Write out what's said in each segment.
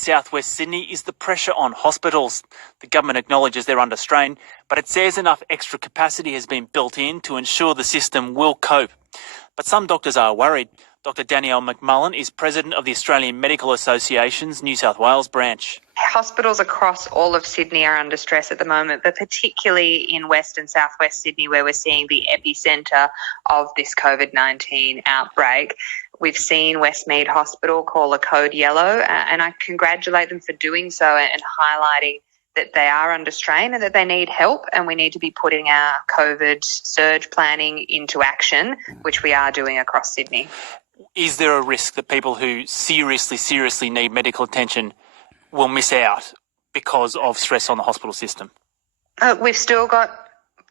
southwest Sydney is the pressure on hospitals. The government acknowledges they're under strain, but it says enough extra capacity has been built in to ensure the system will cope. But some doctors are worried. Dr Danielle McMullen is president of the Australian Medical Association's New South Wales branch. Hospitals across all of Sydney are under stress at the moment, but particularly in West and Southwest Sydney, where we're seeing the epicentre of this COVID-19 outbreak. We've seen Westmead Hospital call a code yellow, and I congratulate them for doing so and highlighting that they are under strain and that they need help, and we need to be putting our COVID surge planning into action, which we are doing across Sydney. Is there a risk that people who seriously need medical attention will miss out because of stress on the hospital system? We've still got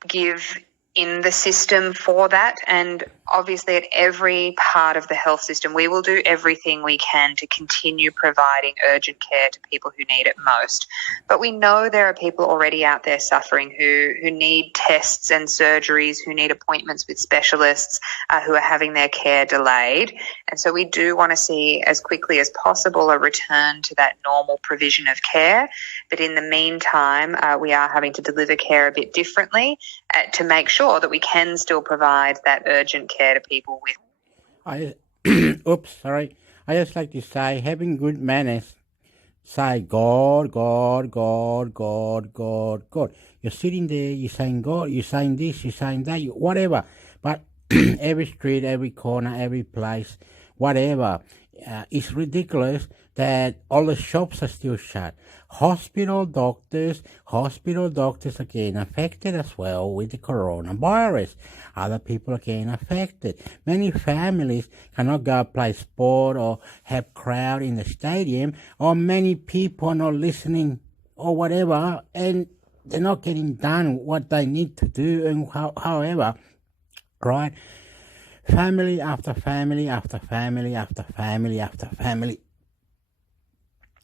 give in the system for that, and obviously at every part of the health system we will do everything we can to continue providing urgent care to people who need it most. But we know there are people already out there suffering who need tests and surgeries, who need appointments with specialists, who are having their care delayed. And so we do want to see as quickly as possible a return to that normal provision of care. But in the meantime, we are having to deliver care a bit differently to make sure that we can still provide that urgent care to people with. I just like to say, having good manners, say God, God, God, God, God, God. You're sitting there, you're saying God, you're saying this, you're saying that, whatever. But every street, every corner, every place, whatever. It's ridiculous that all the shops are still shut. Hospital doctors are getting affected as well with the coronavirus. Other people are getting affected. Many families cannot go play sport or have crowd in the stadium, or many people are not listening or whatever, and they're not getting done what they need to do. And however, right? Family after family after family after family after family.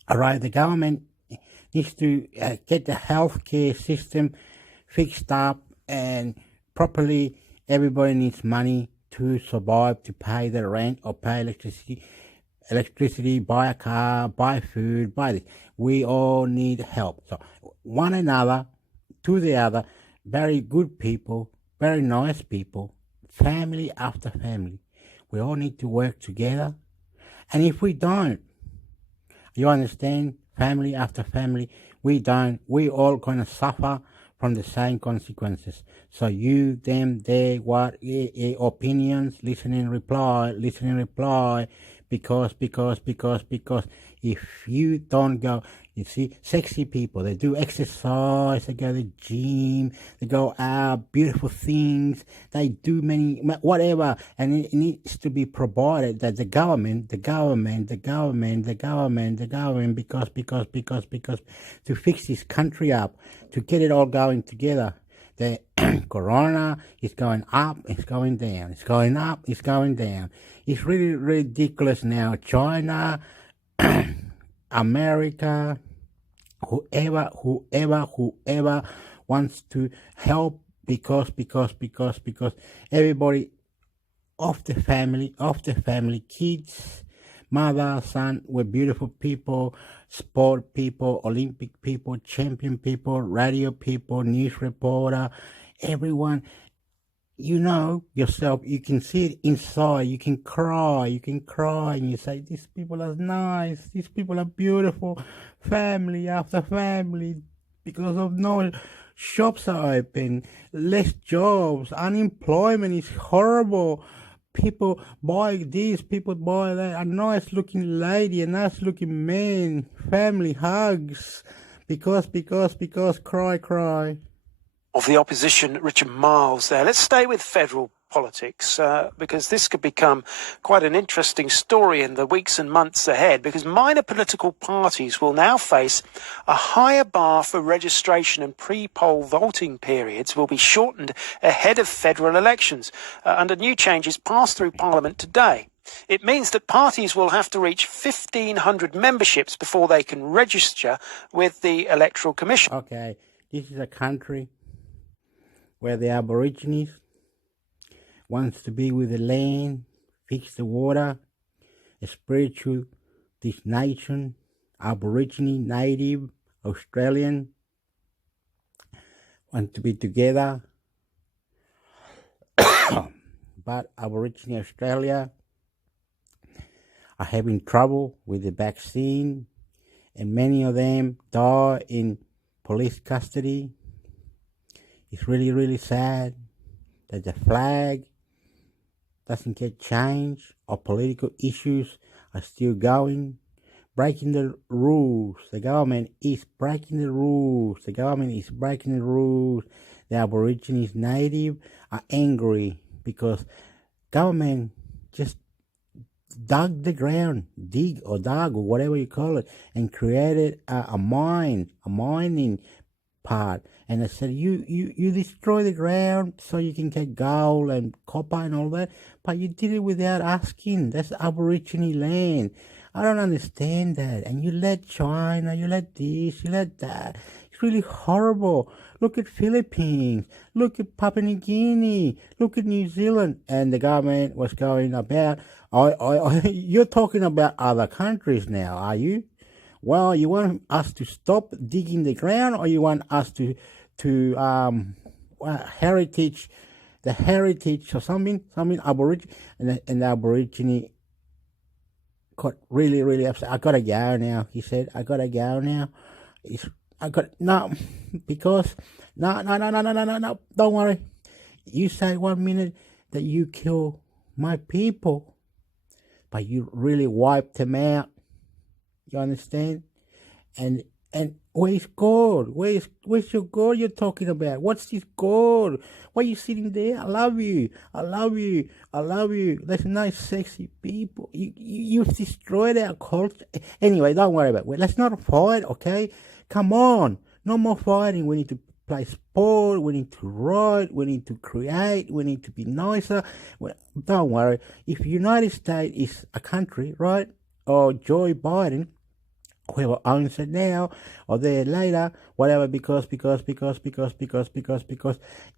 All right, the government needs to get the healthcare system fixed up and properly. Everybody needs money to survive, to pay the rent or pay electricity, buy a car, buy food, buy this. We all need help. So one another, to the other, very good people, very nice people, family after family. We all need to work together. And if we don't, you understand, family after family, we all going to suffer from the same consequences. So you, them, they, what, opinions, listen and reply, because if you don't go, you see, sexy people, they do exercise, they go to the gym, they go out, beautiful things, they do many, whatever, and it needs to be provided that the government, because to fix this country up, to get it all going together. The corona is going up, it's going down, it's going up, it's going down. It's really ridiculous now. China, America, whoever wants to help because everybody of the family, kids, mother, son, we're beautiful people, sport people, Olympic people, champion people, radio people, news reporter, everyone. You know yourself, you can see it inside, you can cry, and you say, these people are nice, these people are beautiful, family after family, because of no shops are open, less jobs, unemployment is horrible, people buy this, people buy that, a nice looking lady, a nice looking man, family hugs, because, cry. Of the opposition, Richard Miles there. Let's stay with federal politics because this could become quite an interesting story in the weeks and months ahead, because minor political parties will now face a higher bar for registration, and pre-poll voting periods will be shortened ahead of federal elections under new changes passed through Parliament today. It means that parties will have to reach 1,500 memberships before they can register with the Electoral Commission. Okay, this is a country where the Aborigines wants to be with the land, fix the water, spiritual, this nation, Aborigine, Native, Australian want to be together. But Aborigine Australia are having trouble with the vaccine, and many of them die in police custody. It's really, really sad that the flag doesn't get changed, or political issues are still going. Breaking the rules. The government is breaking the rules. The government is breaking the rules. The Aborigines Native are angry because government just dug the ground, or whatever you call it, and created a mining part. And they said, you destroy the ground so you can get gold and copper and all that, but you did it without asking. That's Aborigine land. I don't understand that. And you let China, you let this, you let that. It's really horrible. Look at Philippines. Look at Papua New Guinea. Look at New Zealand. And the government was going about, you're talking about other countries now, are you? Well, you want us to stop digging the ground, or you want us to heritage, the heritage or something Aborigine, and the Aborigine got really, really upset. I gotta go now, he said. I gotta go now. No, don't worry. You say 1 minute that you kill my people, but you really wiped them out. You understand? And where's God? Where's your God you're talking about? What's this God? Why are you sitting there? I love you. I love you. I love you. That's nice, sexy people. You've destroyed our culture. Anyway, don't worry about it. Let's not fight, okay? Come on. No more fighting. We need to play sport. We need to write. We need to create. We need to be nicer. Don't worry. If United States is a country, right? Or Joe Biden, whoever owns it now or there later, whatever, because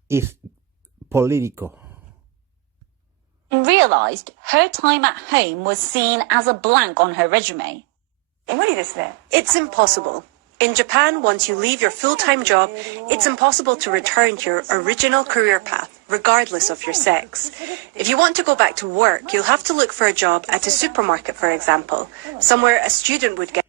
it's political. Realised her time at home was seen as a blank on her resume. It's impossible. In Japan, once you leave your full-time job, it's impossible to return to your original career path, regardless of your sex. If you want to go back to work, you'll have to look for a job at a supermarket, for example, somewhere a student would get.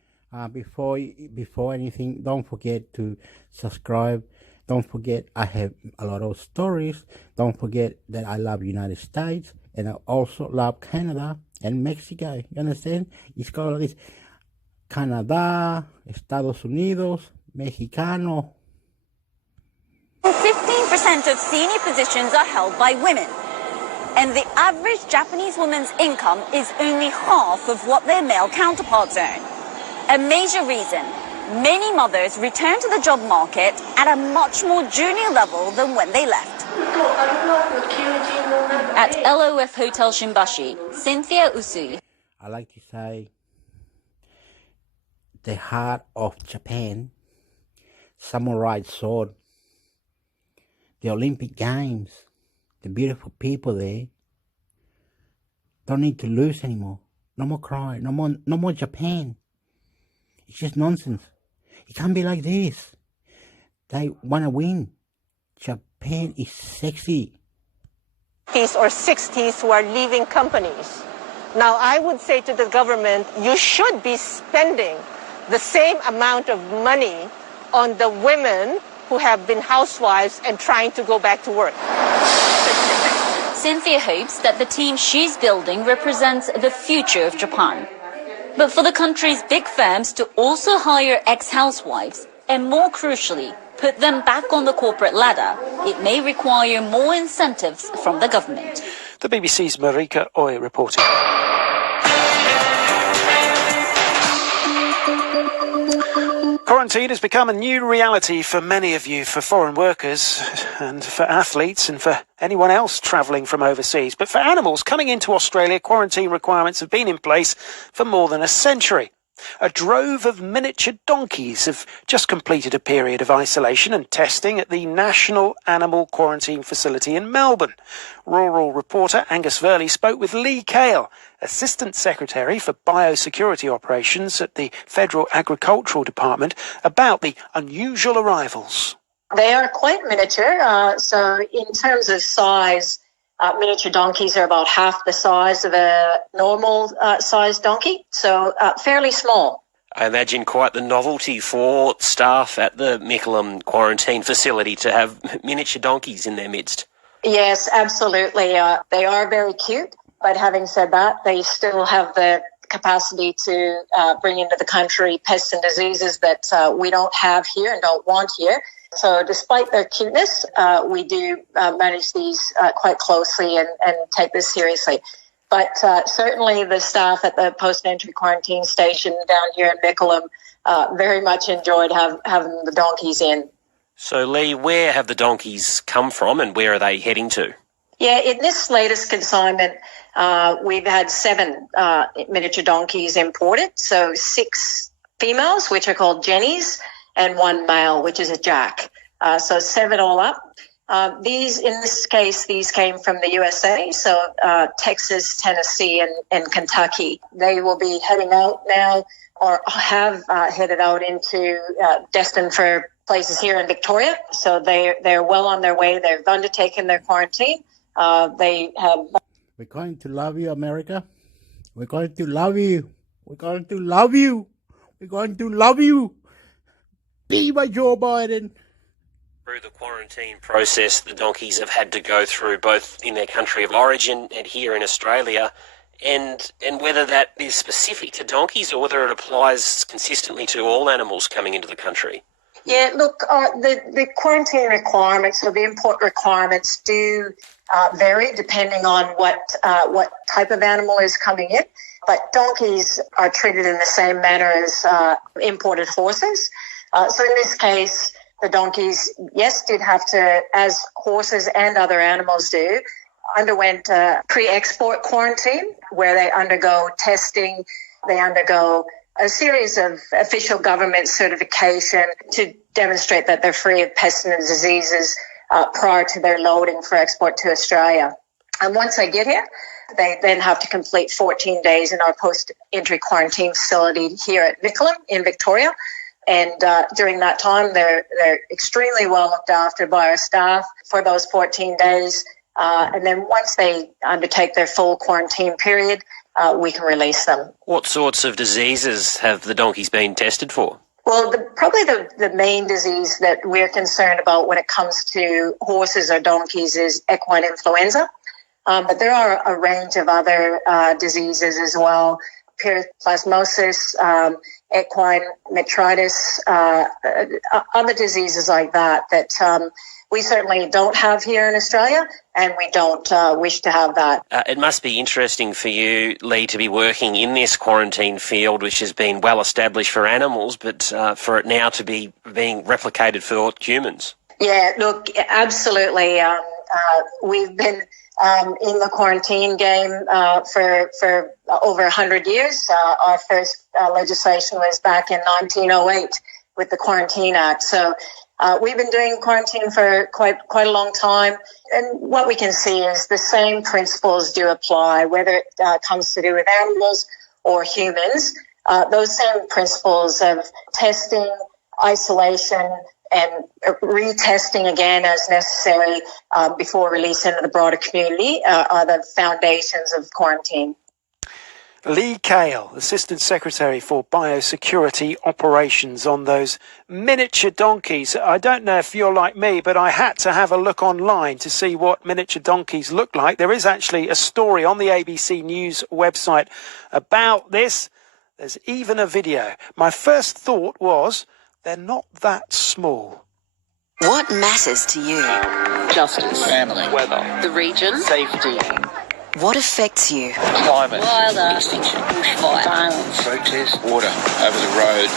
Before anything, don't forget to subscribe. Don't forget I have a lot of stories. Don't forget that I love United States, and I also love Canada and Mexico. You understand? It's got all this. Canadá, Estados Unidos, Mexicano. 15% of senior positions are held by women, and the average Japanese woman's income is only half of what their male counterparts earn. A major reason, many mothers return to the job market at a much more junior level than when they left. At LOF Hotel Shimbashi, Cynthia Usui. I like to say, the heart of Japan, samurai sword, the Olympic Games, the beautiful people there, don't need to lose anymore. No more cry, no more Japan. It's just nonsense. It can't be like this. They want to win. Japan is sexy. Or 60s who are leaving companies. Now, I would say to the government, you should be spending the same amount of money on the women who have been housewives and trying to go back to work. Cynthia hopes that the team she's building represents the future of Japan. But for the country's big firms to also hire ex-housewives, and more crucially, put them back on the corporate ladder, it may require more incentives from the government. The BBC's Marika Oy reporting. Quarantine has become a new reality for many of you, for foreign workers and for athletes and for anyone else travelling from overseas. But for animals coming into Australia, quarantine requirements have been in place for more than a century. A drove of miniature donkeys have just completed a period of isolation and testing at the National Animal Quarantine Facility in Melbourne. Rural reporter Angus Verley spoke with Lee Cale, Assistant Secretary for Biosecurity Operations at the Federal Agricultural Department, about the unusual arrivals. They are quite miniature, so in terms of size, miniature donkeys are about half the size of a normal sized donkey, so fairly small. I imagine quite the novelty for staff at the Mickleham quarantine facility to have miniature donkeys in their midst. Yes, absolutely. They are very cute, but having said that, they still have the capacity to bring into the country pests and diseases that we don't have here and don't want here. So despite their cuteness, we do manage these quite closely and take this seriously. But certainly the staff at the post-entry quarantine station down here in Mickleham very much enjoyed having the donkeys in. So, Lee, where have the donkeys come from and where are they heading to? Yeah, in this latest consignment, we've had 7 miniature donkeys imported, so 6 females, which are called Jennies, and 1 male, which is a Jack. So 7 all up. In this case, these came from the USA, so Texas, Tennessee, and Kentucky. They will be heading out now, or have headed out into destined for places here in Victoria. So they're well on their way. They've undertaken their quarantine. They have. We're going to love you, America. We're going to love you. We're going to love you. We're going to love you. Be my Joe Biden. Through the quarantine process the donkeys have had to go through, both in their country of origin and here in Australia, and whether that is specific to donkeys or whether it applies consistently to all animals coming into the country. Yeah, look, the quarantine requirements or the import requirements do vary depending on what type of animal is coming in. But donkeys are treated in the same manner as imported horses. So in this case, the donkeys, yes, did have to, as horses and other animals do, underwent pre-export quarantine where they undergo testing, they undergo a series of official government certification to demonstrate that they're free of pests and diseases prior to their loading for export to Australia. And once they get here, they then have to complete 14 days in our post-entry quarantine facility here at Mickleham in Victoria. And during that time, they're extremely well looked after by our staff for those 14 days. And then once they undertake their full quarantine period, we can release them. What sorts of diseases have the donkeys been tested for? Well, probably the main disease that we're concerned about when it comes to horses or donkeys is equine influenza. But there are a range of other diseases as well, pyroplasmosis, equine metritis, other diseases like that we certainly don't have here in Australia, and we don't wish to have that. It must be interesting for you, Lee, to be working in this quarantine field, which has been well established for animals, but for it now to be being replicated for humans. Yeah, look, absolutely. We've been in the quarantine game for over 100 years. Our first legislation was back in 1908 with the Quarantine Act. So we've been doing quarantine for quite a long time. And what we can see is the same principles do apply, whether it comes to do with animals or humans. Those same principles of testing, isolation, and retesting again as necessary before release into the broader community are the foundations of quarantine. Lee Cale, Assistant Secretary for Biosecurity Operations, on those miniature donkeys. I don't know if you're like me, but I had to have a look online to see what miniature donkeys look like. There is actually a story on the ABC News website about this. There's even a video. My first thought was, they're not that small. What matters to you? Justice. Family. Weather. The region. Safety. What affects you? Climate. Weather. Extinction. Bushfire. Violence. Protest. Water. Over the road.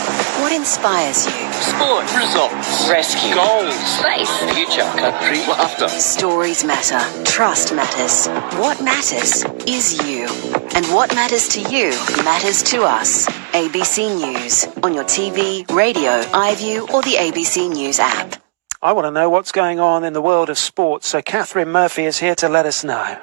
What inspires you? Sport. Results. Rescue. Goals. Space. Future. Country. Laughter. Stories matter. Trust matters. What matters is you. And what matters to you matters to us. ABC News on your TV, radio, iView or the ABC News app. I want to know what's going on in the world of sports, so Catherine Murphy is here to let us know.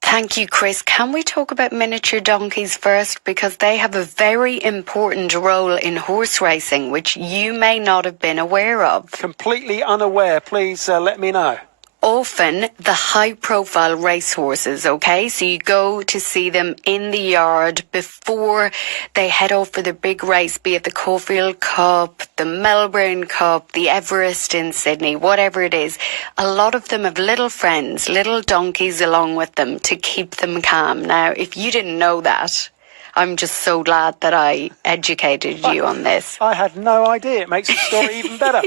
Thank you, Chris. Can we talk about miniature donkeys first? Because they have a very important role in horse racing, which you may not have been aware of. Completely unaware. Please let me know. Often the high-profile racehorses, okay? So you go to see them in the yard before they head off for the big race, be it the Caulfield Cup, the Melbourne Cup, the Everest in Sydney, whatever it is. A lot of them have little friends, little donkeys along with them to keep them calm. Now, if you didn't know that, I'm just so glad that I educated you on this. I had no idea. It makes the story even better.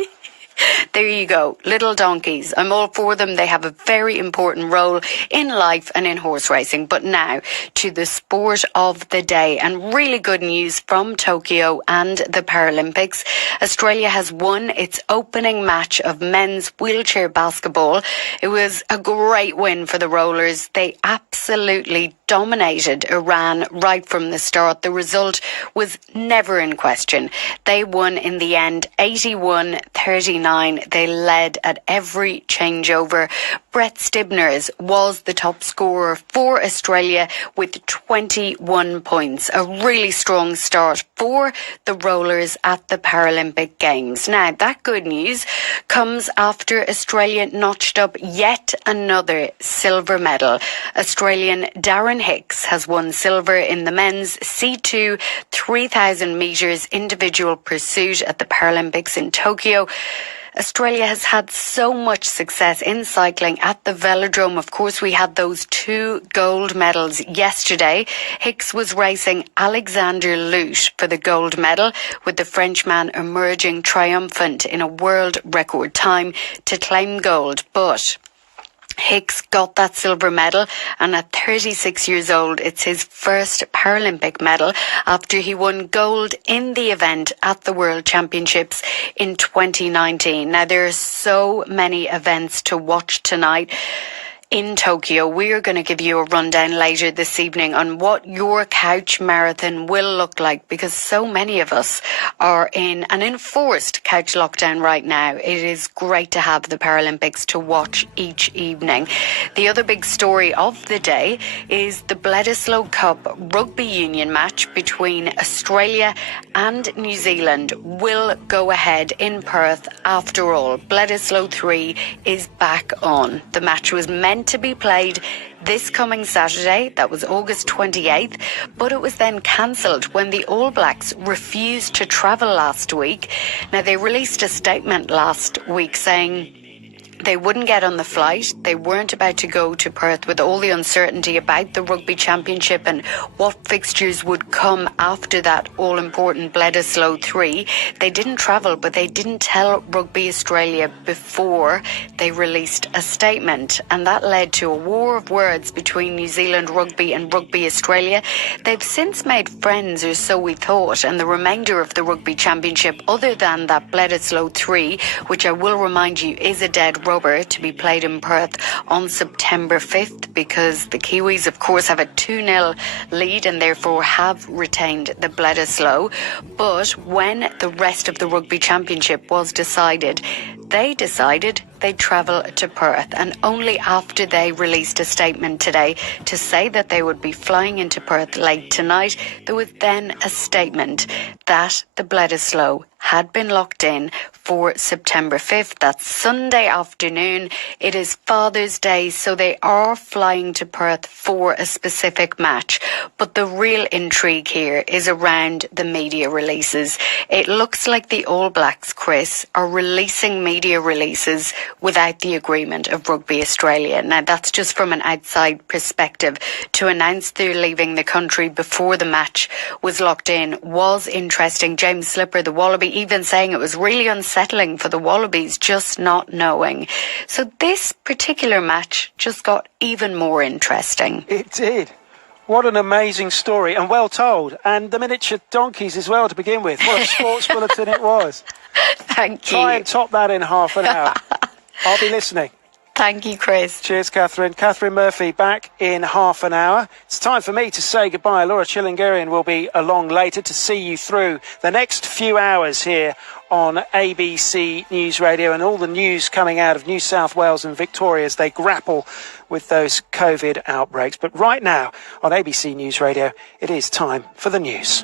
There you go. Little donkeys. I'm all for them. They have a very important role in life and in horse racing. But now to the sport of the day, and really good news from Tokyo and the Paralympics. Australia has won its opening match of men's wheelchair basketball. It was a great win for the Rollers. They absolutely dominated Iran right from the start. The result was never in question. They won in the end 81-39. They led at every changeover. Brett Stibners was the top scorer for Australia with 21 points. A really strong start for the Rollers at the Paralympic Games. Now, that good news comes after Australia notched up yet another silver medal. Australian Darren Hicks has won silver in the men's C2 3,000 metres individual pursuit at the Paralympics in Tokyo. Australia has had so much success in cycling at the velodrome. Of course, we had those 2 gold medals yesterday. Hicks was racing Alexander Lute for the gold medal, with the Frenchman emerging triumphant in a world record time to claim gold. But Hicks got that silver medal, and at 36 years old, it's his first Paralympic medal after he won gold in the event at the World Championships in 2019. Now, there are so many events to watch tonight in Tokyo. We're going to give you a rundown later this evening on what your couch marathon will look like, because so many of us are in an enforced couch lockdown right now. It is great to have the Paralympics to watch each evening. The other big story of the day is the Bledisloe Cup rugby union match between Australia and New Zealand will go ahead in Perth after all. Bledisloe 3 is back on. The match was meant to be played this coming Saturday, that was August 28th, but it was then cancelled when the All Blacks refused to travel last week. Now, they released a statement last week saying they wouldn't get on the flight. They weren't about to go to Perth with all the uncertainty about the Rugby Championship and what fixtures would come after that all-important Bledisloe 3. They didn't travel, but they didn't tell Rugby Australia before they released a statement. And that led to a war of words between New Zealand Rugby and Rugby Australia. They've since made friends, or so we thought, and the remainder of the Rugby Championship, other than that Bledisloe 3, which I will remind you is a dead rubber, to be played in Perth on September 5th, because the Kiwis, of course, have a 2-0 lead and therefore have retained the Bledisloe. But when the rest of the Rugby Championship was decided, they decided they'd travel to Perth, and only after they released a statement today to say that they would be flying into Perth late tonight, there was then a statement that the Bledisloe had been locked in for September 5th. That's Sunday afternoon. It is Father's Day, so they are flying to Perth for a specific match. But the real intrigue here is around the media releases. It looks like the All Blacks, Chris, are releasing media releases without the agreement of Rugby Australia. Now, that's just from an outside perspective. To announce they're leaving the country before the match was locked in was interesting. James Slipper, the Wallaby, even saying it was really unsettling for the Wallabies just not knowing. So this particular match just got even more interesting. It did. What an amazing story, and well told. And the miniature donkeys as well to begin with. What a sports bulletin it was. Thank you. Try and top that in half an hour. I'll be listening. Thank you, Chris. Cheers, Catherine. Catherine Murphy back in half an hour. It's time for me to say goodbye. Laura Chillingarian will be along later to see you through the next few hours here on ABC News Radio and all the news coming out of New South Wales and Victoria as they grapple with those COVID outbreaks. But right now on ABC News Radio, it is time for the news.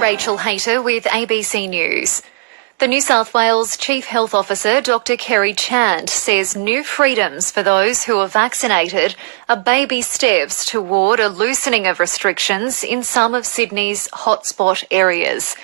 Rachel Hayter with ABC News. The New South Wales Chief Health Officer, Dr. Kerry Chant, says new freedoms for those who are vaccinated are baby steps toward a loosening of restrictions in some of Sydney's hotspot areas.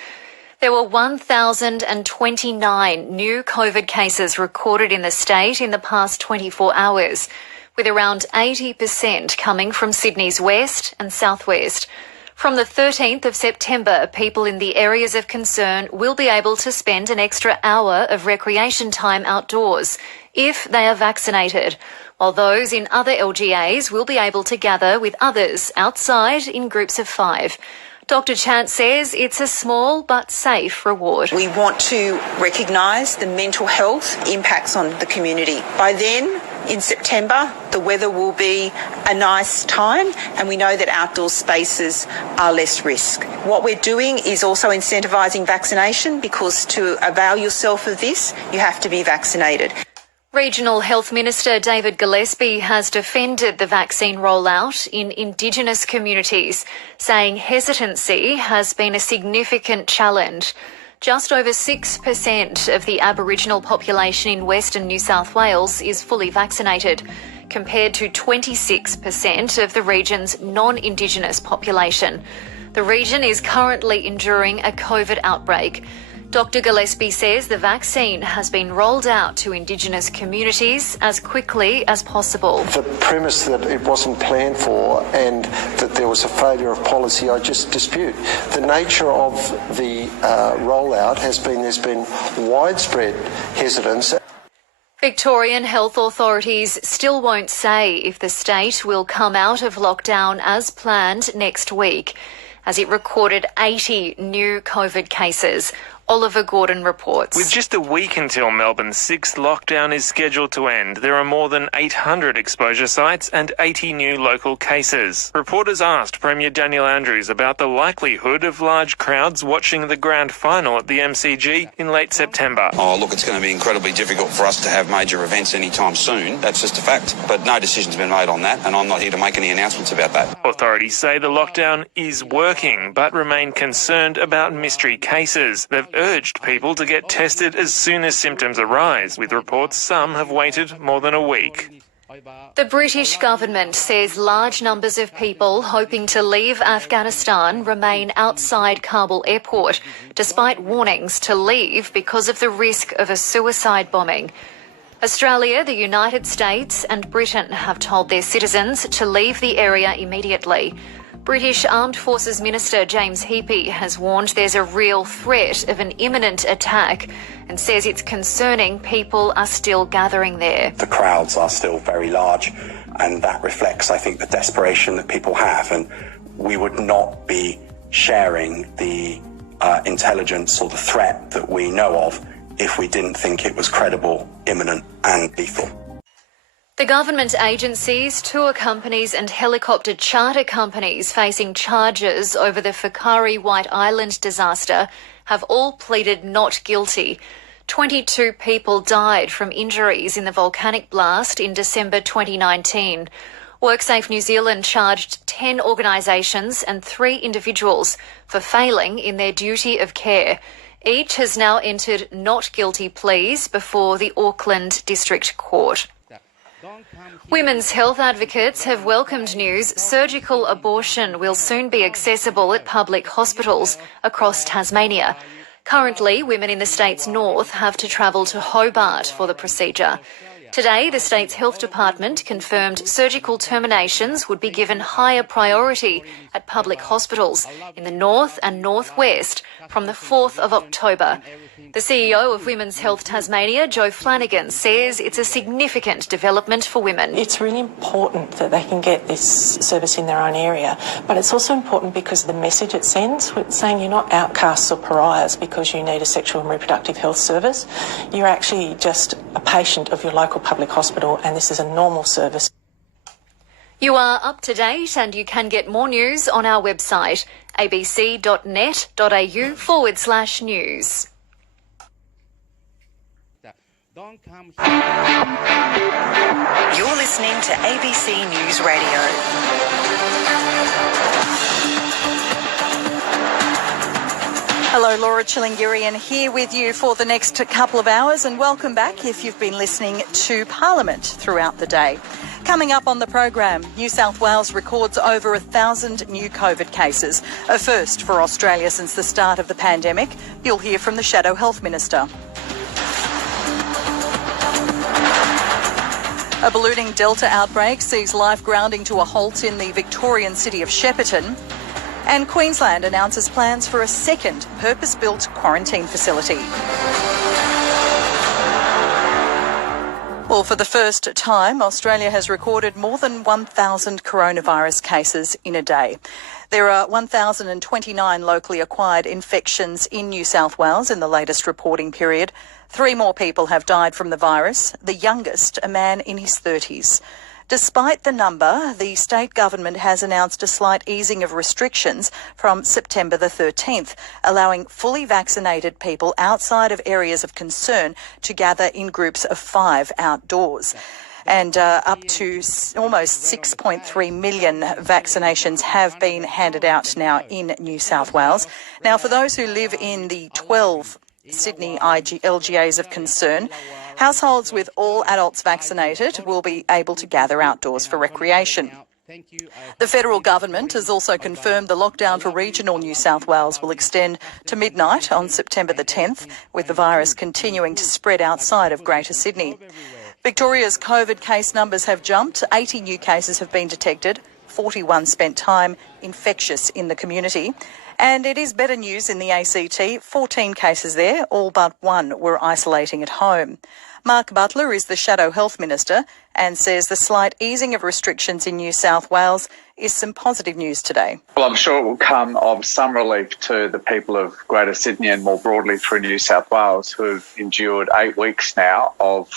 There were 1,029 new COVID cases recorded in the state in the past 24 hours, with around 80% coming from Sydney's west and southwest. From the 13th of September, people in the areas of concern will be able to spend an extra hour of recreation time outdoors if they are vaccinated, while those in other LGAs will be able to gather with others outside in groups of 5. Dr. Chant says it's a small but safe reward. We want to recognise the mental health impacts on the community. By then, in September, the weather will be a nice time and we know that outdoor spaces are less risk. What we're doing is also incentivising vaccination because to avail yourself of this, you have to be vaccinated. Regional Health Minister David Gillespie has defended the vaccine rollout in Indigenous communities, saying hesitancy has been a significant challenge. Just over 6% of the Aboriginal population in Western New South Wales is fully vaccinated, compared to 26% of the region's non-Indigenous population. The region is currently enduring a COVID outbreak. Dr. Gillespie says the vaccine has been rolled out to Indigenous communities as quickly as possible. The premise that it wasn't planned for and that there was a failure of policy, I just dispute. The nature of the rollout has been there's been widespread hesitance. Victorian health authorities still won't say if the state will come out of lockdown as planned next week, as it recorded 80 new COVID cases. Oliver Gordon reports. With just a week until Melbourne's 6th lockdown is scheduled to end, there are more than 800 exposure sites and 80 new local cases. Reporters asked Premier Daniel Andrews about the likelihood of large crowds watching the grand final at the MCG in late September. Oh, look, it's going to be incredibly difficult for us to have major events anytime soon. That's just a fact. But no decision's been made on that, and I'm not here to make any announcements about that. Authorities say the lockdown is working, but remain concerned about mystery cases. They've urged people to get tested as soon as symptoms arise, with reports some have waited more than a week. The British government says large numbers of people hoping to leave Afghanistan remain outside Kabul airport, despite warnings to leave because of the risk of a suicide bombing. Australia, the United States and Britain have told their citizens to leave the area immediately. British Armed Forces Minister James Heappey has warned there's a real threat of an imminent attack and says it's concerning people are still gathering there. The crowds are still very large and that reflects, I think, the desperation that people have, and we would not be sharing the intelligence or the threat that we know of if we didn't think it was credible, imminent and lethal. The government agencies, tour companies and helicopter charter companies facing charges over the Whakaari White Island disaster have all pleaded not guilty. 22 people died from injuries in the volcanic blast in December 2019. WorkSafe New Zealand charged 10 organisations and 3 individuals for failing in their duty of care. Each has now entered not guilty pleas before the Auckland District Court. Women's health advocates have welcomed news surgical abortion will soon be accessible at public hospitals across Tasmania. Currently, women in the state's north have to travel to Hobart for the procedure. Today, the state's health department confirmed surgical terminations would be given higher priority at public hospitals in the north and northwest from the 4th of October. The CEO of Women's Health Tasmania, Jo Flanagan, says it's a significant development for women. It's really important that they can get this service in their own area, but it's also important because of the message it sends. It's saying you're not outcasts or pariahs because you need a sexual and reproductive health service. You're actually just a patient of your local public hospital, and this is a normal service. You are up to date, and you can get more news on our website, abc.net.au/news. You're listening to ABC News Radio. Hello, Laura Chilingirian here with you for the next couple of hours, and welcome back if you've been listening to Parliament throughout the day. Coming up on the program, New South Wales records over 1,000 new COVID cases, a first for Australia since the start of the pandemic. You'll hear from the Shadow Health Minister. A ballooning Delta outbreak sees life grounding to a halt in the Victorian city of Shepparton. And Queensland announces plans for a second purpose-built quarantine facility. Well, for the first time, Australia has recorded more than 1,000 coronavirus cases in a day. There are 1,029 locally acquired infections in New South Wales in the latest reporting period. 3 more people have died from the virus, the youngest a man in his 30s. Despite the number, the state government has announced a slight easing of restrictions from September the 13th, allowing fully vaccinated people outside of areas of concern to gather in groups of 5 outdoors. And up to almost 6.3 million vaccinations have been handed out now in New South Wales. Now, for those who live in the 12 Sydney LGAs of concern, households with all adults vaccinated will be able to gather outdoors for recreation. The federal government has also confirmed the lockdown for regional New South Wales will extend to midnight on September the 10th, with the virus continuing to spread outside of Greater Sydney. Victoria's COVID case numbers have jumped. 80 new cases have been detected, 41 spent time infectious in the community. And it is better news in the ACT. 14 cases there, all but 1 were isolating at home. Mark Butler is the Shadow Health Minister and says the slight easing of restrictions in New South Wales is some positive news today. Well, I'm sure it will come of some relief to the people of Greater Sydney and more broadly through New South Wales, who have endured 8 weeks now of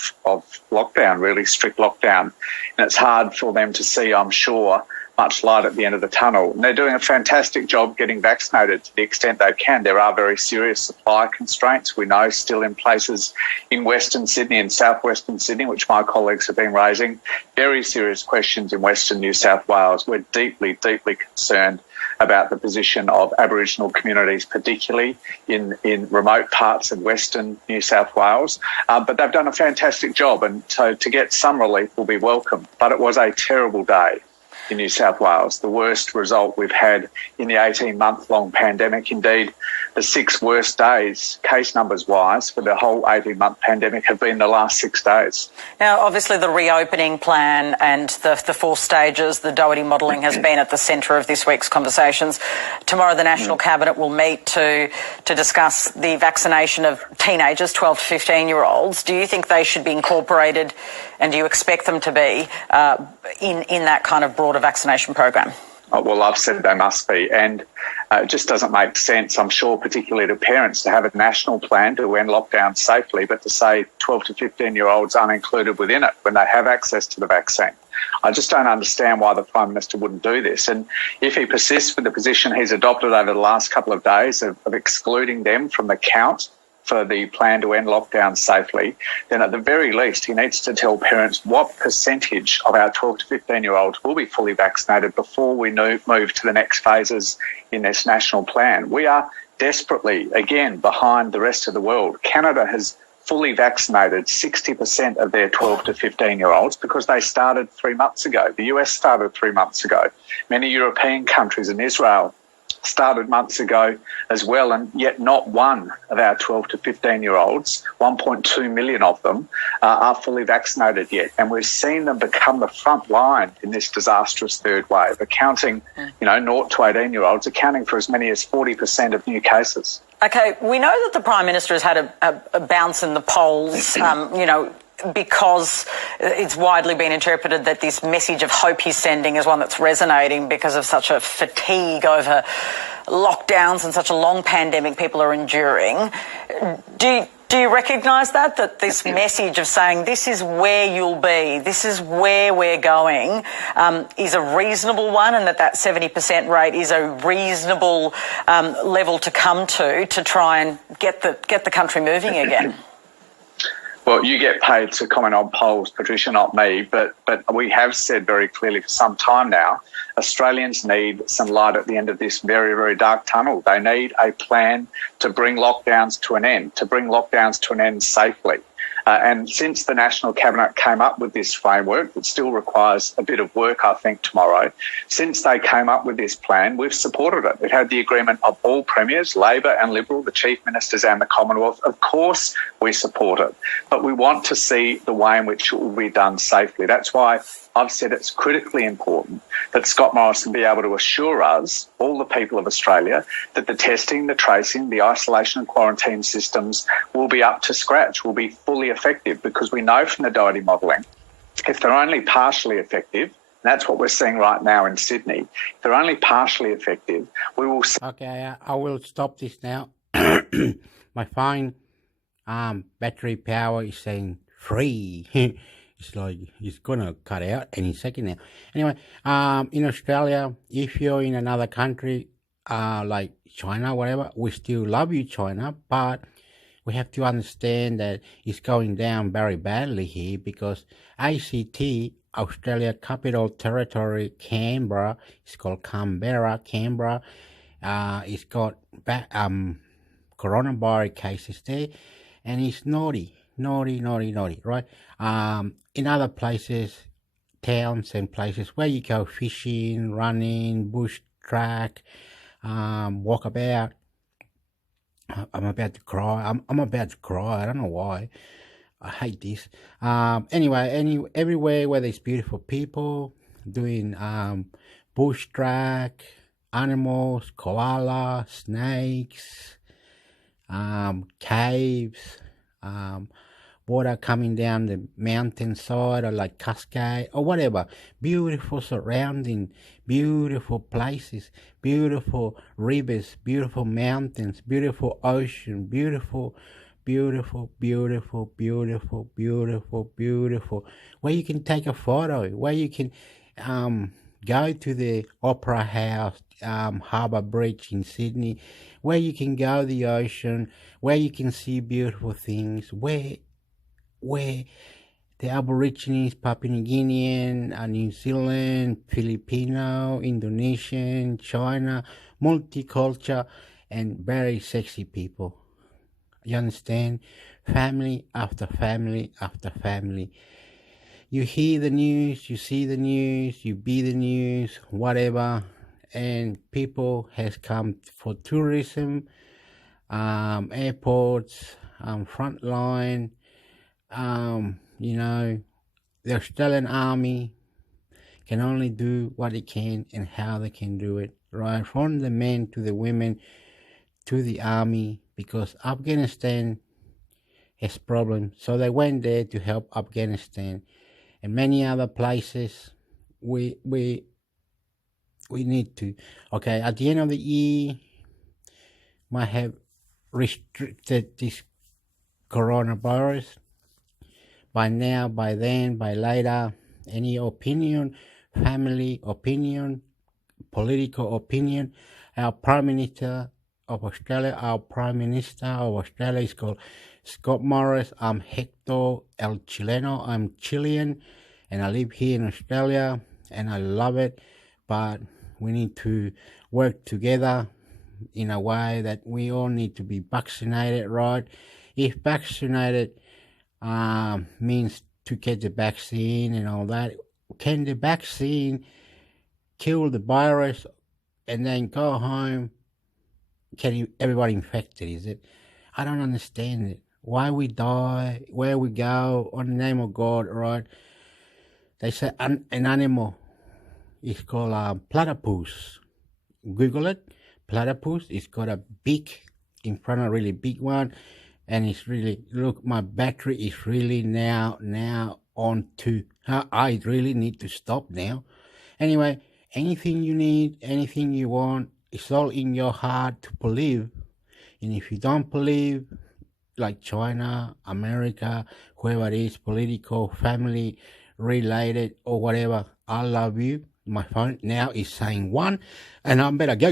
lockdown, really strict lockdown. And it's hard for them to see, I'm sure, much light at the end of the tunnel. And they're doing a fantastic job getting vaccinated to the extent they can. There are very serious supply constraints, we know, still in places in Western Sydney and southwestern Sydney, which my colleagues have been raising. Very serious questions in Western New South Wales. We're deeply, deeply concerned about the position of Aboriginal communities, particularly in remote parts of Western New South Wales. But they've done a fantastic job, and so to get some relief will be welcome. But it was a terrible day in New South Wales, the worst result we've had in the 18-month-long pandemic. Indeed, the 6 worst days, case numbers-wise, for the whole 18-month pandemic have been the last 6 days. Now, obviously, the reopening plan and the 4 stages, the Doherty modelling has been at the centre of this week's conversations. Tomorrow, the National Cabinet will meet to discuss the vaccination of teenagers, 12 to 15-year-olds. Do you think they should be incorporated, and do you expect them to be in that kind of broader vaccination program? Oh, well, I've said they must be, and it just doesn't make sense, I'm sure, particularly to parents, to have a national plan to end lockdown safely, but to say 12 to 15-year-olds aren't included within it when they have access to the vaccine. I just don't understand why the Prime Minister wouldn't do this. And if he persists with the position he's adopted over the last couple of days of excluding them from the count for the plan to end lockdown safely, then at the very least he needs to tell parents what percentage of our 12 to 15-year-olds will be fully vaccinated before we move to the next phases in this national plan. We are desperately, again, behind the rest of the world. Canada has fully vaccinated 60% of their 12 to 15-year-olds because they started 3 months ago. The US started 3 months ago. Many European countries and Israel started months ago as well, and yet not one of our 12 to 15-year-olds, 1.2 million of them, are fully vaccinated yet. And we've seen them become the front line in this disastrous third wave, accounting, 0 to 18-year-olds, accounting for as many as 40% of new cases. Okay, we know that the Prime Minister has had a bounce in the polls, because it's widely been interpreted that this message of hope he's sending is one that's resonating because of such a fatigue over lockdowns and such a long pandemic people are enduring. Do you recognise that this message of saying this is where you'll be, this is where we're going, is a reasonable one, and that 70% rate is a reasonable level to come to try and get the country moving again? Well, you get paid to comment on polls, Patricia, not me, but we have said very clearly for some time now, Australians need some light at the end of this very, very dark tunnel. They need a plan to bring lockdowns to an end, safely. And since the National Cabinet came up with this framework, that still requires a bit of work, I think, tomorrow, since they came up with this plan, we've supported it. It had the agreement of all premiers, Labor and Liberal, the chief ministers and the Commonwealth. Of course we support it, but we want to see the way in which it will be done safely. That's why I've said it's critically important that Scott Morrison be able to assure us, all the people of Australia, that the testing, the tracing, the isolation and quarantine systems will be up to scratch, will be fully effective, because we know from the Doherty modelling, if they're only partially effective, and that's what we're seeing right now in Sydney, if they're only partially effective, we will... Okay, I will stop this now. My phone battery power is saying free. It's like it's gonna cut out any second now. Anyway, in Australia, if you're in another country, like China, whatever, we still love you, China, but we have to understand that it's going down very badly here because ACT, Australia Capital Territory, Canberra, it's called Canberra, it's got coronavirus cases there, and it's naughty, right? In other places, towns and places where you go fishing, running, bush track, walk about. I'm about to cry. I'm about to cry. I don't know why. I hate this. Anyway, everywhere where there's beautiful people doing bush track, animals, koala, snakes, caves, water coming down the mountainside or like cascade or whatever. Beautiful surrounding, beautiful places, beautiful rivers, beautiful mountains, beautiful ocean, beautiful, where you can take a photo, where you can go to the Opera House, Harbour Bridge in Sydney, where you can go to the ocean, where you can see beautiful things, where the Aborigines, Papua New Guinean, New Zealand, Filipino, Indonesian, China, multicultural and very sexy people. You understand? Family after family after family. You hear the news, you see the news, you be the news, whatever, and people has come for tourism, airports, frontline, the Australian Army can only do what they can and how they can do it, right? From the men to the women to the army, because Afghanistan has problems. So they went there to help Afghanistan. And many other places we need to. Okay, at the end of the year, might have restricted this coronavirus. By now, by then, by later, any opinion, family opinion, political opinion, our Prime Minister of Australia is called Scott Morris. I'm Hector el Chileno. I'm Chilean and I live here in Australia and I love it, but we need to work together in a way that we all need to be vaccinated, right? If vaccinated means to get the vaccine and all that, can the vaccine kill the virus and then go home everybody infected, is it? I don't understand it. Why we die, where we go, on the name of God, right? They say an animal is called platypus. Google it. Platypus. It's got a beak in front, a really big one, and it's really, look, my battery is really now on to. I really need to stop now. Anyway, anything you need, anything you want, it's all in your heart to believe. And if you don't believe, like China, America, whoever it is, political, family related, or whatever, I love you. My phone now is saying one, and I'm better go.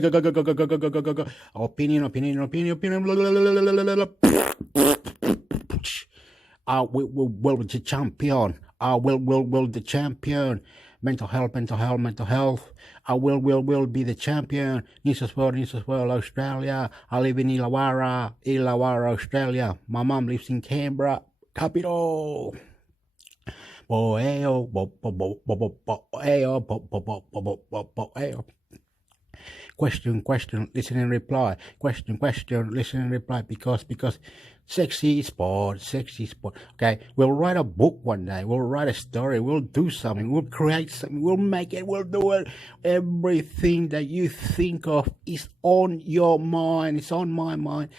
Opinion. I will the champion. I will the champion. Mental health. I will be the champion. New South Wales, Australia. I live in Illawarra, Australia. My mum lives in Canberra, capital. Question, listen and reply. Question, listen and reply. Because sexy sport. Okay, we'll write a book one day. We'll write a story. We'll do something. We'll create something. We'll make it. We'll do it. Everything that you think of is on your mind. It's on my mind.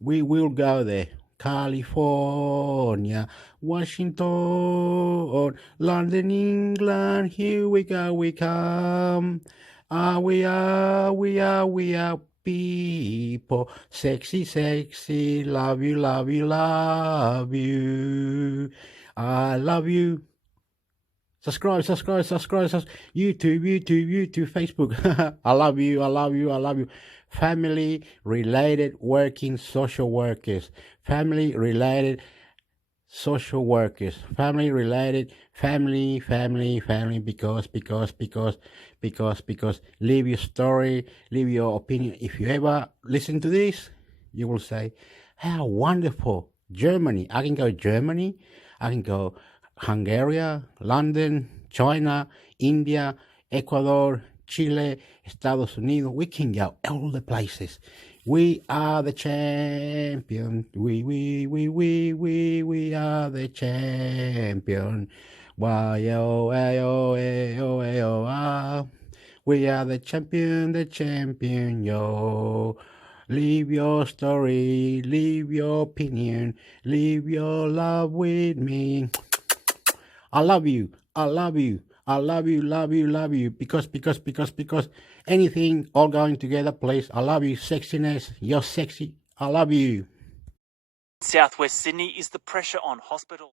We will go there. California, Washington, London, England, here we go, we come. We are people, sexy, love you. I love you. Subscribe. YouTube, Facebook. I love you. Family related working social workers. Family related family, because leave your story, leave your opinion. If you ever listen to this, you will say, how wonderful. Germany, I can go Germany, I can go Hungary, London, China, India, Ecuador, Chile, Estados Unidos. We can go all the places. We are the champion. We are the champion. We are the champion, yo. Leave your story, leave your opinion, leave your love with me. I love you. Because anything all going together, please. I love you. Sexiness, you're sexy. I love you. Southwest Sydney is the pressure on hospital.